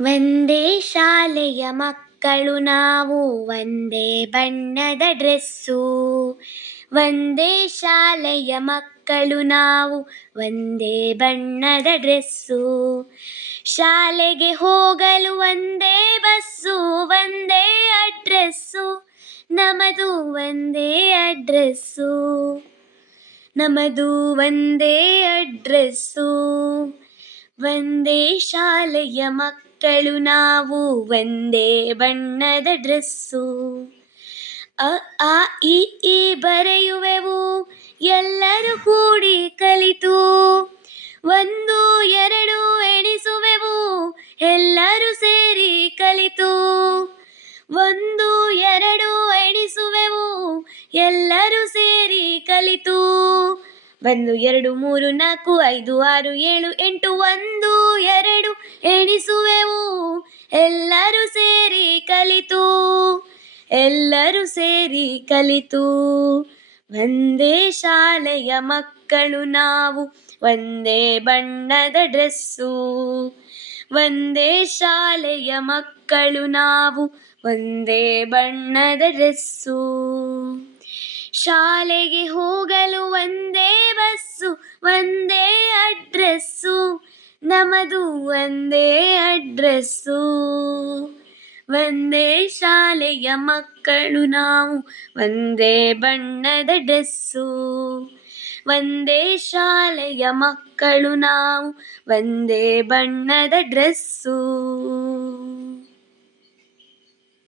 ಒಂದೇ ಶಾಲೆಯ ಮಕ್ಕಳು ನಾವು ಒಂದೇ ಬಣ್ಣದ ಡ್ರೆಸ್ಸು. ಒಂದೇ ಶಾಲೆಯ ಮಕ್ಕಳು ನಾವು ಒಂದೇ ಬಣ್ಣದ ಡ್ರೆಸ್ಸು. ಶಾಲೆಗೆ ಹೋಗಲು ಒಂದೇ ಬಸ್ಸು, ಒಂದೇ ಅಡ್ರೆಸ್ಸು. ನಮದು ಒಂದೇ ಅಡ್ರೆಸ್ಸು. ನಮದು ಒಂದೇ ಅಡ್ರೆಸ್ಸು. ಒಂದೇ ಶಾಲೆಯ ಮಕ್ಕಳು ನಾವು ಒಂದೇ ಬಣ್ಣದ ಡ್ರೆಸ್ಸು. ಅ, ಆ ಇ ಈ ಬರೆಯುವೆವು ಎಲ್ಲರೂ ಕೂಡಿ ಕಲಿತು. ಒಂದು, ಎರಡು ಎಣಿಸುವೆವು ಎಲ್ಲರೂ ಸೇರಿ ಕಲಿತು. ಒಂದು, ಎರಡು ಎಣಿಸುವೆವು ಎಲ್ಲರೂ ಸೇರಿ ಕಲಿತು. ಒಂದು, ಎರಡು, ಮೂರು, ನಾಲ್ಕು, ಐದು, ಆರು, ಏಳು, ಎಂಟು, ಒಂದು, ಎರಡು ಎಣಿಸುವೆವು. ಎಲ್ಲರೂ ಸೇರಿ ಕಲಿತು, ಎಲ್ಲರೂ ಸೇರಿ ಕಲಿತು. ಒಂದೇ ಶಾಲೆಯ ಮಕ್ಕಳು ನಾವು, ಒಂದೇ ಬಣ್ಣದ ಡ್ರೆಸ್ಸು. ಒಂದೇ ಶಾಲೆಯ ಮಕ್ಕಳು ನಾವು, ಒಂದೇ ಬಣ್ಣದ ಡ್ರೆಸ್ಸು. ಶಾಲೆಗೆ ಹೋಗಲು ನಮದು ಒಂದೇ ಅಡ್ರೆಸ್ಸು. ಒಂದೇ ಶಾಲೆಯ ಮಕ್ಕಳು ನಾವು, ಒಂದೇ ಬಣ್ಣದ ಡ್ರೆಸ್ಸು. ಒಂದೇ ಶಾಲೆಯ ಮಕ್ಕಳು ನಾವು, ಒಂದೇ ಬಣ್ಣದ ಡ್ರೆಸ್ಸು.